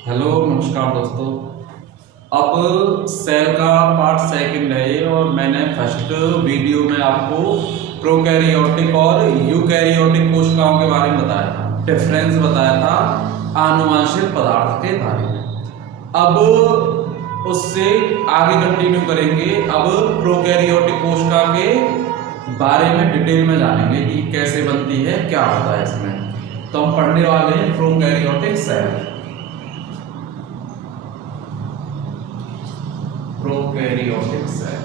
Hello नमस्कार दोस्तों। अब सेल का पार्ट सेकंड है ये, और मैंने फर्स्ट वीडियो में आपको प्रोकैरियोटिक और यूकैरियोटिक कोशिकाओं के बारे में बताया था, डिफरेंस बताया था आनुवंशिक पदार्थ के बारे में। अब उससे आगे कंटिन्यू करेंगे। अब प्रोकैरियोटिक कोशिका के बारे में डिटेल में जानेंगे कि कैसे बनती है, क्या होता है इसमें। तो हम पढ़ने वाले हैं प्रोकैरियोटिक सेल। प्रोकैरियोटिक सेल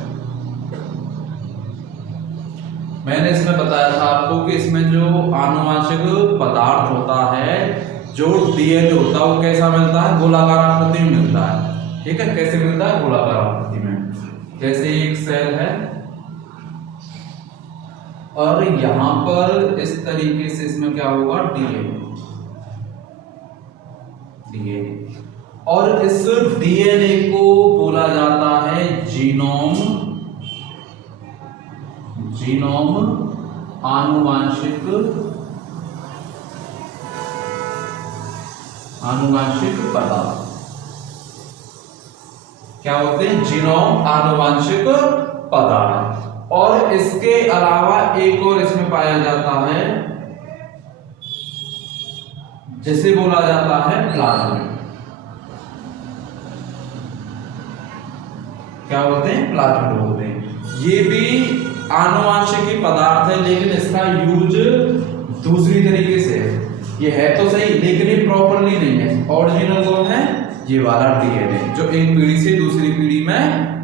मैंने इसमें बताया था आपको कि इसमें जो आनुवंशिक पदार्थ होता है, जो डीएनए होता है, वो कैसा मिलता है? गोलाकार आकृति में मिलता है। ठीक है, कैसे मिलता है? गोलाकार आकृति में। जैसे एक सेल है और यहां पर इस तरीके से इसमें क्या होगा? डीएनए। और इस डीएनए को बोला जाता है जीनोम। जीनोम आनुवंशिक पदार्थ क्या होते हैं? जीनोम आनुवंशिक पदार्थ। और इसके अलावा एक और इसमें पाया जाता है जिसे बोला जाता है प्लाज्मिड। क्या होते हैं? प्लाज्मिड होते हैं। ये भी आनुवंशिक ही पदार्थ है, लेकिन इसका यूज दूसरी तरीके से है। ये है तो सही, लेकिन ये प्रॉपरली नहीं है। ओरिजिनल कौन है? ये वाला डीएनए, जो एक पीढ़ी से दूसरी पीढ़ी में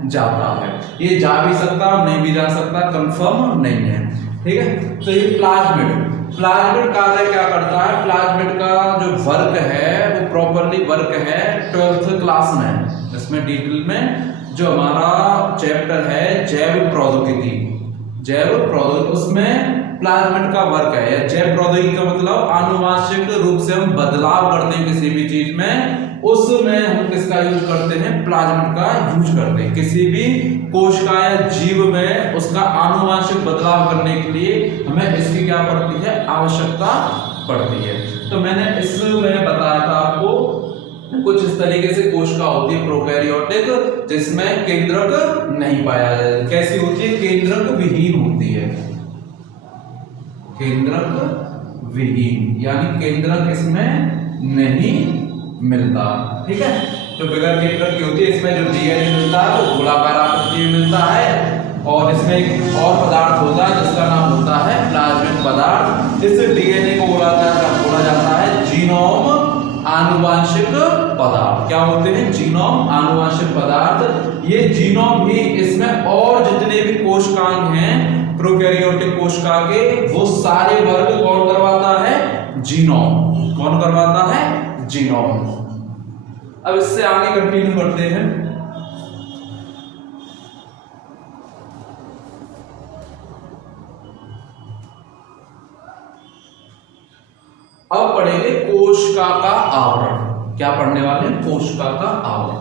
जाता है। ये जा भी सकता और नहीं भी जा सकता, कंफर्म नहीं है। ठीक है, तो ये प्लाज्मिड कार्य क्या करता है? प्लाज्मिड का जो वर्क है वो प्रॉपरली वर्क है 12th क्लास में। इसमें डिटेल में जो हमारा चैप्टर है जैव प्रौद्योगिकी, उसमें प्लाज्मिड का वर्क है। जैव प्रौद्योगिकी का मतलब आनुवंशिक रूप से हम बदलाव करते हैं किसी भी चीज में, उसमें हम किसका यूज करते हैं? प्लाज्मिड का यूज करते हैं। किसी भी कोशिका या जीव में उसका आनुवंशिक बदलाव करने के लिए हमें इसकी क्या पड़ती है? आवश्यकता पड़ती है। तो मैंने इसमें बताया था आपको कुछ इस तरीके से कोशिका होती है प्रोकैरियोटिक, जिसमें केंद्रक नहीं पाया जाता। कैसी होती है? केंद्रक विहीन होती है। केंद्रक विहीन यानी केंद्रक इसमें नहीं मिलता। ठीक है, तो बगैर केंद्रक की होती है। इसमें जो डीएनए मिलता है वो गोलाकार आकृति में मिलता है, और इसमें एक और पदार्थ होता है जिसका नाम होता है प्लाज्मिड पदार्थ। इस डीएनए को बोला जाता है जीनोम आनुवंशिक पदार्थ। क्या होते हैं? जीनोम आनुवंशिक पदार्थ। ये जीनोम भी इसमें और जितने भी कोशिकांग हैं प्रोकैरियोटिक कोशिका के, वो सारे वर्ग कौन करवाता है? जीनोम। कौन करवाता है? जीनोम। अब इससे आगे कंटिन्यू करते हैं। अब पढ़ेंगे कोशिका का आवरण। क्या पढ़ने वाले हैं? कोशिका का आवरण।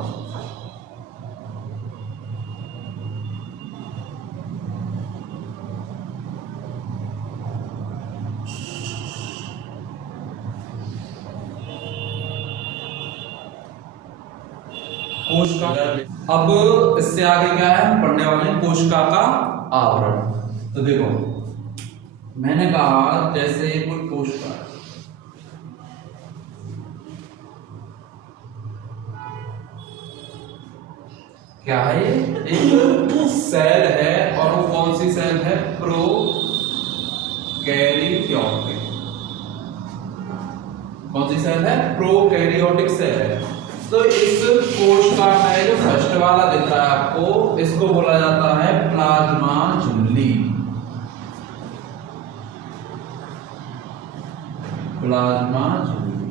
कोशिका, अब इससे आगे क्या है? हम पढ़ने वाले हैं कोशिका का आवरण। तो देखो, मैंने कहा जैसे कोई कोशिका क्या है? एक सेल है, और वो कौन सी सेल है? प्रोकैरियोटिक। कौन सी सेल है? प्रोकैरियोटिक सेल है। तो इस कोशिका में जो फर्स्ट वाला दिख रहा है आपको, इसको बोला जाता है प्लाज्मा झिल्ली। प्लाज्मा झिल्ली।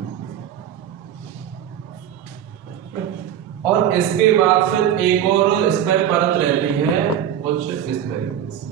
और इसके बाद फिर एक और इस पर परत रहती है कुछ इस तरीके से।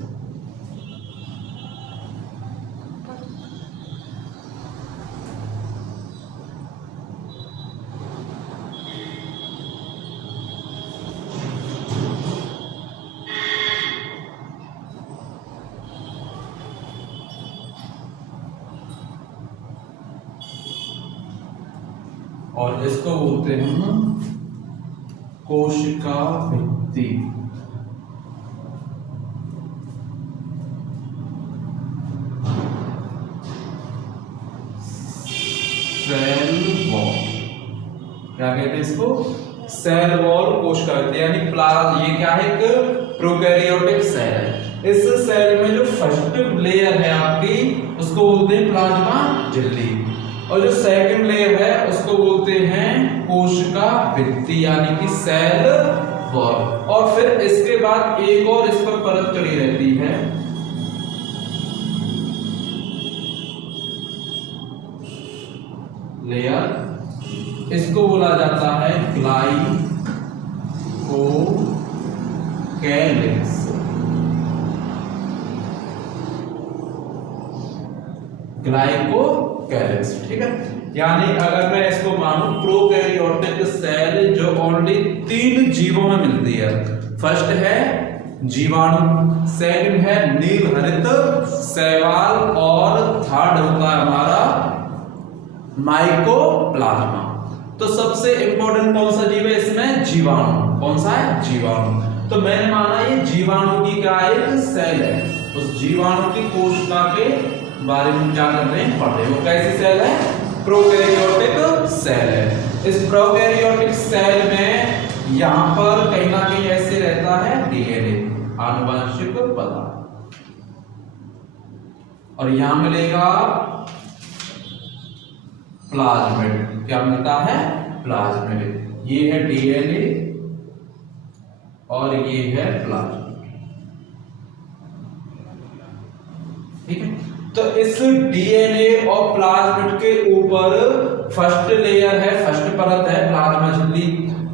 और इसको बोलते हैं कोशिका भित्ति। सेल वॉल, क्या कहते हैं इसको? सेल वॉल कोशिका भित्ति, यानी ये क्या है? एक प्रोकैरियोटिक सेल है। इस सेल में जो फर्स्ट लेयर है आपकी उसको बोलते हैं प्लाज्मा झिल्ली, और जो सेकंड लेयर है उसको बोलते हैं कोशिका भित्ति यानी कि सेल वॉल। और फिर इसके बाद एक और इस पर परत चढ़ी रहती है, लेयर, इसको बोला जाता है ग्लाइकोकैलिक्स। ग्लाइकोकैलिक्स, ठीक है। यानी अगर मैं इसको मानूं प्रोकैरियोटिक सेल जो ओनली 3 जीवों में मिलती है। फर्स्ट है जीवाणु, सेकंड है नीलहरित शैवाल, और थर्ड होता है हमारा माइकोप्लाज्मा। तो सबसे इंपॉर्टेंट कौन सा जीव है इसमें? जीवाणु। कौन सा है? जीवाणु। तो मैंने माना ये जीवाणु की क्या एक सेल है, उस जीवाणु की कोशिका के बारे में क्या कर रहे हैं? पढ़ रहे हैं। वो कैसी सेल है? प्रोकैरियोटिक सेल है। इस प्रोकैरियोटिक सेल में यहां पर कहीं ना कहीं ऐसे रहता है डीएनए, आनुवंशिक पदार्थ, और यहां मिलेगा प्लाज्मिड। क्या मिलता है? प्लाज्मिड। ये है डीएनए और ये है प्लाज्मिड, ठीक है। तो इस डीएनए और प्लाज्मिड के ऊपर फर्स्ट लेयर है, फर्स्ट परत है प्लाज्मा झिल्ली,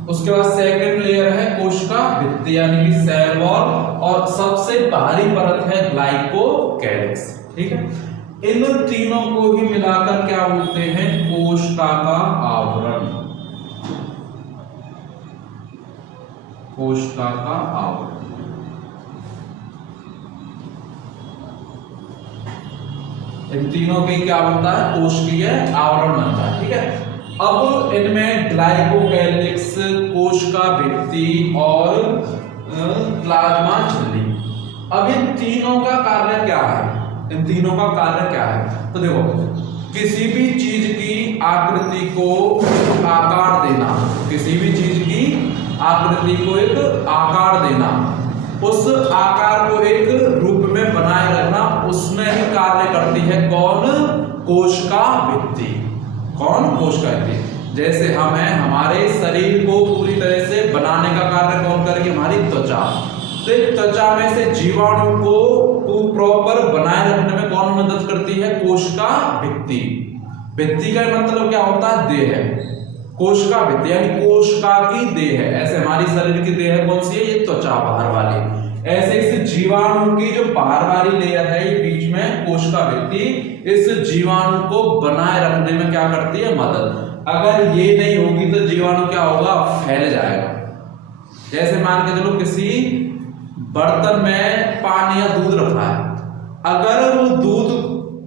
उसके बाद सेकंड लेयर है कोशिका भित्ति यानी कि सेल वॉल, और सबसे बाहरी परत है ग्लाइकोकैलिक्स, ठीक है। इन तीनों को ही मिलाकर क्या बोलते हैं? कोशिका का आवरण। कोशिका का आवरण। इन तीनों के क्या बनता है? कोशिकीय आवरण बनता है, ठीक है। अब इनमें ग्लाइकोकैलिक्स, कोशिका भित्ति और प्लाज्मा झिल्ली, अब इन तीनों का कार्य क्या है? इन तीनों का कार्य क्या है? तो देखो, किसी भी चीज की आकृति को आकार देना, किसी भी चीज की आकृति को एक आकार देना, उस आकार को एक रूप में बनाए रखना, उसमें ही कार्य करती है कौन? कोशिका भित्ति। कौन? कोशिका भित्ति। जैसे हम हैं, हमारे शरीर को पूरी तरह से बनाने का कार्य कौन करेगी? हमारी त्वचा। तो त्वचा में से जीवाणु को प्रॉपर बनाए रखने में कौन मदद करती है? कोशिका भित्ति। भित्ति का मतलब क्या होता है? देह। कोशिका भित्ति यानी कोशिका की देह है। ऐसे हमारी शरीर की देह कौन सी है? ये त्वचा, बाहर वाली। ऐसे इस जीवाणु की जो बाहर वाली लेयर है, ये बीच में कोशिका भित्ति, इस जीवाणु को बनाए रखने में क्या करती है? मदद। अगर ये नहीं होगी तो जीवाणु क्या होगा? फैल जाएगा। जैसे मान के चलो किसी बर्तन में पानी या दूध रखा है, अगर वो दूध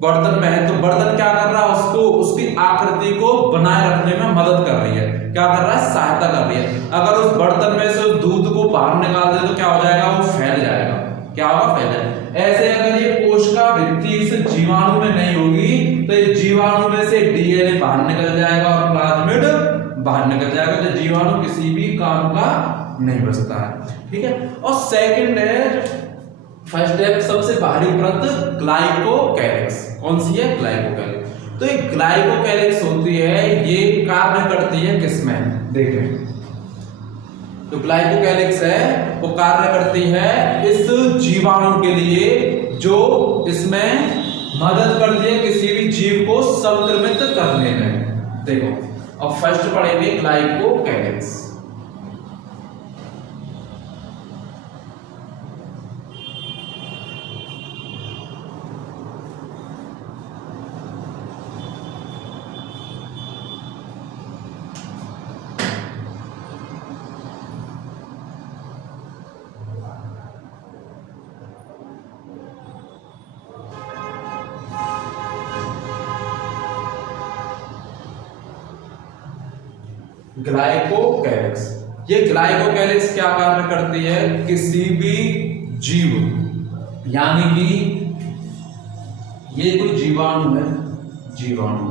बर्तन में है तो बर्तन क्या कर रहा है? उसको, उसकी आकृति को बनाए रखने में मदद कर रही है। क्या कर रहा है? सहायता कर रही है। अगर उस बर्तन में से उस दूध को बाहर निकाल दे तो क्या हो जाएगा? वो फैल जाएगा। क्या होगा? फैल जाएगा। ऐसे अगर ये कोशिका भित्ति इस जीवाणु में नहीं होगी तो ये जीवाणु में से डीएनए बाहर निकल जाएगा और प्लाज्मिड बाहर निकल जाएगा, तो जीवाणु किसी भी काम का नहीं बचता है, ठीक है। और सेकंड है, फर्स्ट स्टेप, सबसे बाहरी परत ग्लाइकोकैलिक्स। कौन सी है? ग्लाइकोकैलिक्स। तो ये ग्लाइकोकैलिक्स होती है, ये कार्य करती है किसमें? देखें, तो ग्लाइकोकैलिक्स है वो कार्य करती है इस जीवाणु के लिए, जो इसमें मदद करती है किसी भी जीव को संक्रमित करने में। देखो, अब फर्स्ट पढ़ेंगे ग्लाइकोकैलिक्स। ग्लाइकोकैलिक्स। ये ग्लाइकोकैलिक्स क्या कार्य करती है? किसी भी जीव, यानी कि ये कोई जीवाणु है, जीवाणु,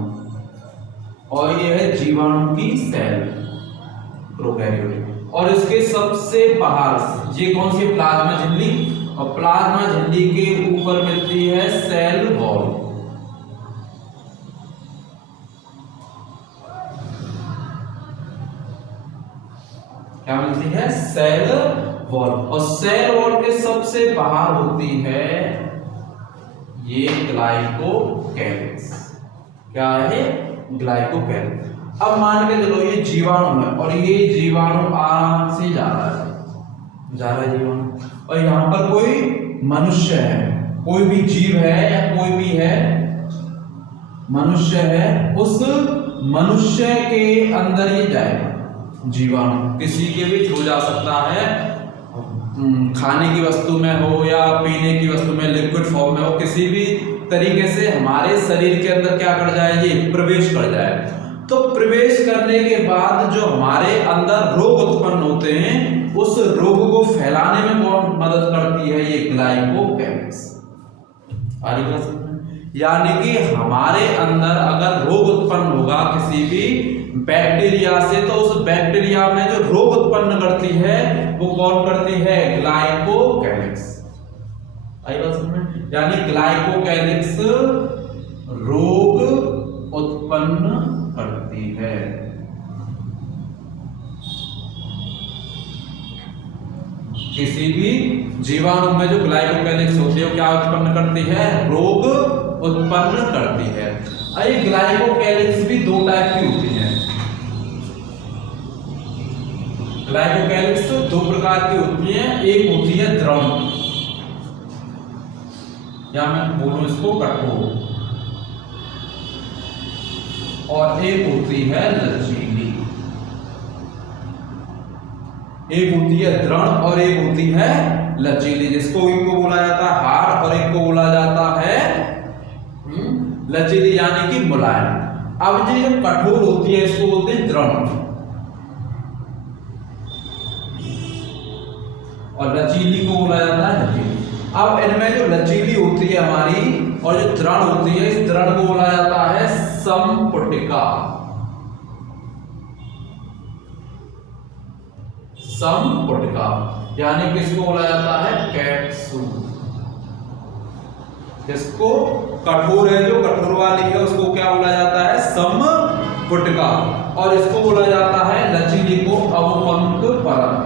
और ये है जीवाणु की सेल प्रोकैरियोट, और इसके सबसे बाहर ये कौन सी? प्लाज्मा झिल्ली, और प्लाज्मा झिल्ली के ऊपर मिलती है सेल वॉल। क्या मिलती है? सेल वॉल, और सेल वॉल के सबसे बाहर होती है ये ग्लाइकोकैलिक्स। क्या है? ग्लाइकोकैलिक्स। अब मान के चलो ये जीवाणु है, और ये जीवाणु आराम से जा रहा है जीवाणु, और यहां पर कोई मनुष्य है, कोई भी जीव है या कोई भी है, मनुष्य है, उस मनुष्य के अंदर ये जाएगा जीवाणु। किसी के भी थ्रू जा सकता है, खाने की वस्तु में हो या पीने की वस्तु में, लिक्विड फॉर्म में हो, किसी भी तरीके से हमारे शरीर के अंदर क्या कर जाए? ये प्रवेश कर जाए। तो प्रवेश करने के बाद जो हमारे अंदर रोग उत्पन्न होते हैं, उस रोग को फैलाने में कौन मदद करती है? ये ग्लाइकोकैलिक्स। यानी कि हमारे अंदर अगर रोग उत्पन्न होगा किसी भी बैक्टीरिया से, तो उस बैक्टीरिया में जो रोग उत्पन्न करती है वो कौन करती है? ग्लाइकोकैलिक्स। आई बात समझ में? यानी ग्लाइकोकैलिक्स रोग उत्पन्न करती है। किसी भी जीवाणु में जो ग्लाइकोकैलिक्स होती है वो क्या उत्पन्न करती है? रोग उत्पन्न करती है। ये ग्लाइकोकैलिक्स भी दो टाइप की होती है। ग्लाइकोकैलिक्स दो प्रकार की होती है, एक होती है दृढ़, या मैं बोलूं इसको कठोर, और एक होती है लचीली। एक होती है दृढ़ और एक होती है लचीली, जिसको एक को बोला जाता है हार्ड और एक को बोला जाता है लचीली, यानी कि मुलायम। अब ये जो कठोर होती है इसको बोलते हैं दृढ़, और लचीली को बोला जाता है लचीली। अब इनमें जो लचीली होती है हमारी और जो दृढ़ होती है, इस दृढ़ को बोला जाता है संपुटिका। संपुटिका यानी किसको बोला जाता है? कैप्सूल। जिसको कठोर है, जो कठोर वाली है, उसको क्या बोला जाता है? संपुटिका, और इसको बोला जाता है लचीली को अवपंक परत।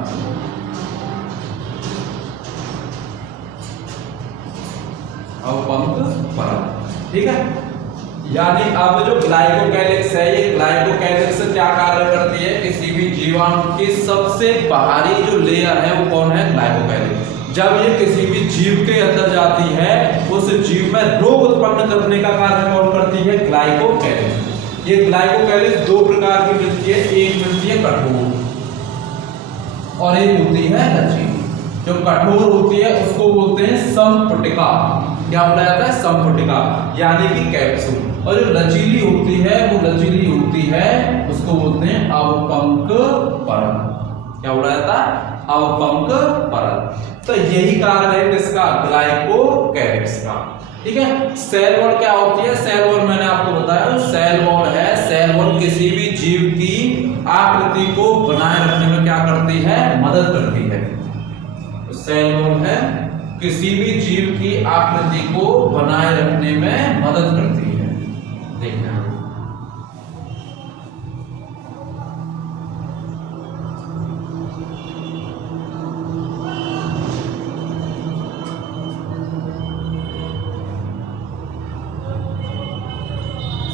अवपंक परत, ठीक है। यानी अब जो ग्लाइकोकैलिक्स है, ये ग्लाइकोकैलिक्स क्या कार्य करती है? किसी भी जीवाणु की सबसे बाहरी जो लेयर है वो कौन है? ग्लाइकोकैलिक्स। जब ये किसी भी जीव के अंदर जाती है, उस जीव में रोग उत्पन्न करने का कार्य कौन करती है? ग्लाइकोकैलिक्स। ये ग्लाइकोकैलिक्स दो प्रकार की मिलती है, एक मिलती है कठोर और एक होती है लचीली। जो कठोर होती है उसको बोलते हैं संपुटिका। क्या बोला जाता है? संपुटिका, यानी कि कैप्सूल। और जो लचीली होती है वो लचीली होती है, उसको बोलते हैं अवपंक परत। क्या बोला जाता है? अवपंक परत। तो यही कारण है किसका? ग्लाइकोकैलिक्स का, ठीक है। सेल वॉल क्या होती है? सेल वॉल मैंने आपको बताया, सेल वॉल है, सेल वॉल किसी भी जीव की आकृति को बनाए रखने में क्या करती है? मदद करती है। सेल वॉल है किसी भी जीव की आकृति को बनाए रखने में मदद करती है। देखना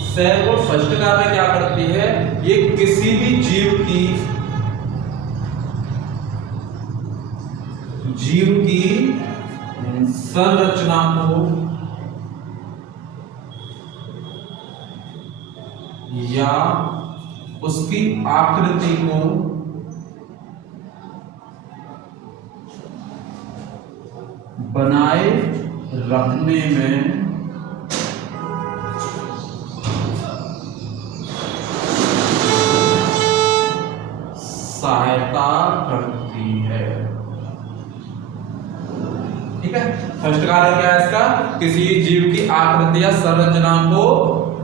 सेल वॉल फर्स्ट कार्य क्या करती है? ये किसी भी जीव की संरचना को या उसकी आकृति को बनाए रखने में सहायता करती है। ठीक है, फर्स्ट कार्य क्या है इसका, किसी जीव की आकृति या संरचना को,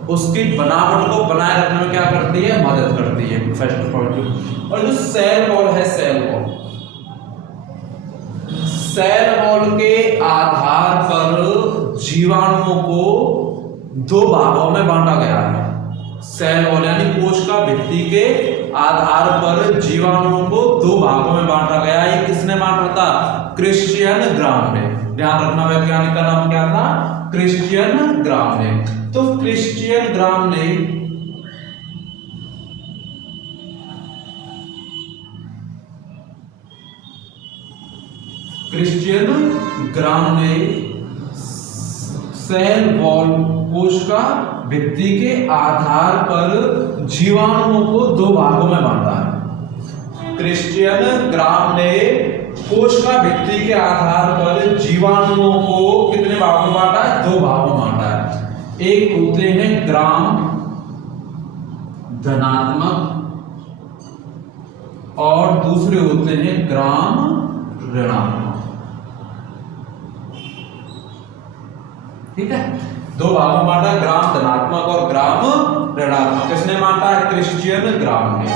उसकी बनावट को बनाए रखने में क्या करती है, मदद करती है, फर्स्ट पॉइंट। और जो सेल वॉल है, सेल वॉल, सेल वॉल के आधार पर जीवाणुओं को दो भागों में बांटा गया है। सेल वॉल यानी कोश का भित्ति के आधार पर जीवाणुओं को दो भागों में बांटा गया। ये किसने बांटा था, क्रिश्चियन ग्राम ने। ध्यान रखना, वैज्ञानिक का नाम क्या था, क्रिश्चियन ग्राम ने। तो क्रिश्चियन ग्राम ने सेल वॉल कोश का भित्ति के आधार पर जीवाणुओं को दो भागों में बांटा है। क्रिश्चियन ग्राम ने कोश का भित्ति के आधार पर जीवाणुओं को कितने भागों में बांटा है, दो भागों में बांटा है। एक होते हैं ग्राम धनात्मक और दूसरे होते हैं ग्राम ऋणात्मक। ठीक है, दो भागों में बांटा, ग्राम धनात्मक और ग्राम ऋणात्मक। किसने बांटा है, क्रिश्चियन ग्राम ने।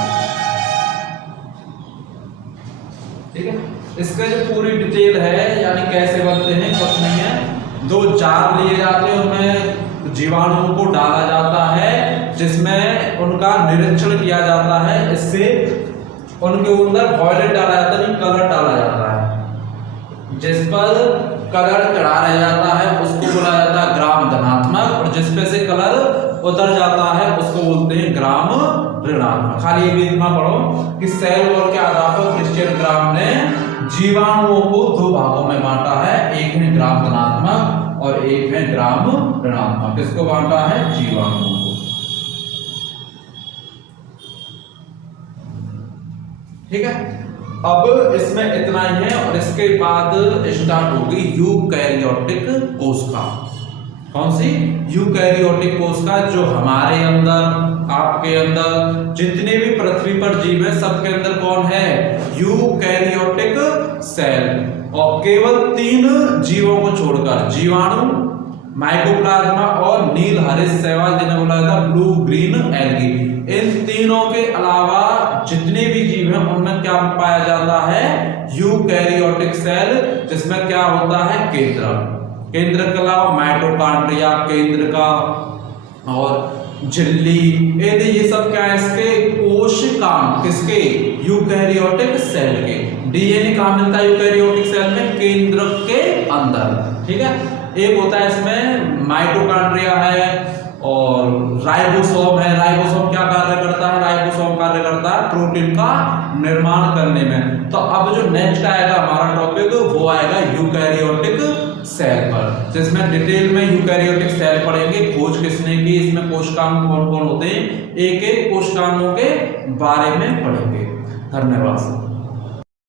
ठीक है, इसका जो पूरी डिटेल है यानी कैसे बनते हैं, कुछ नहीं है, दो जार लिए जाते हैं, उनमें जीवाणुओं को डाला जाता है, जिसमें उनका निरीक्षण किया जाता है। इससे उनके अंदर वॉयलेट डाला जाता है, कलर डाला जाता है। जिस पर कलर चढ़ाया जाता है उसको बोला जाता है ग्राम धनात्मक, और जिस पे से कलर उतर जाता है उसको बोलते हैं ग्राम ऋणात्मक। खाली ये भी इतना पढ़ो कि सेल वॉल के आधार पर क्रिश्चियन ग्राम ने जीवाणुओं को दो भागों में बांटा है, एक है ग्राम धनात्मक और एक है ग्राम ऋणात्मक। किसको बांटा है, जीवाणुओं को। ठीक है, अब इसमें इतना ही है और इसके बाद स्टार्ट होगी यूकैरियोटिक कोशिका। कौन सी, यूकैरियोटिक कोशिका, जो हमारे अंदर, आपके अंदर, जितने भी पृथ्वी पर जीव है सबके अंदर कौन है, यूकैरियोटिक सेल। और केवल 3 जीवों को छोड़कर, जीवाणु, माइकोप्लाज्मा और नील हरित शैवाल, जिन्हें बोला जाता है ब्लू ग्रीन एल्गी, इन तीनों के अलावा जितने भी जीव हैं उनमें क्या पाया जाता है, यूकैरियोटिक सेल, जिसमें क्या होता है, केंद्र के अलावा माइटोकॉन्ड्रिया, केंद्र का और झिल्ली, ये सब क्या है, इसके कोशिकांग, किसके, यूकैरियोटिक सेल के। डीएनए कहां मिलता है यूकैरियोटिक सेल में, केंद्र के अंदर। ठीक है, एक होता है इसमें माइटोकॉन्ड्रिया है और राइबोसोम है। राइबोसोम क्या कार्य करता है, राइबोसोम कार्य करता है प्रोटीन का निर्माण करने में। तो अब जो नेक्स्ट आएगा हमारा टॉपिक वो आएगा यूकैरियोटिक सेल पर, जिसमें डिटेल में यूकैरियोटिक सेल पढ़ेंगे, खोज किसने की, इसमें कोशिकांग कौन कौन होते हैं, एक एक कोशिकांगों के बारे में पढ़ेंगे। धन्यवाद।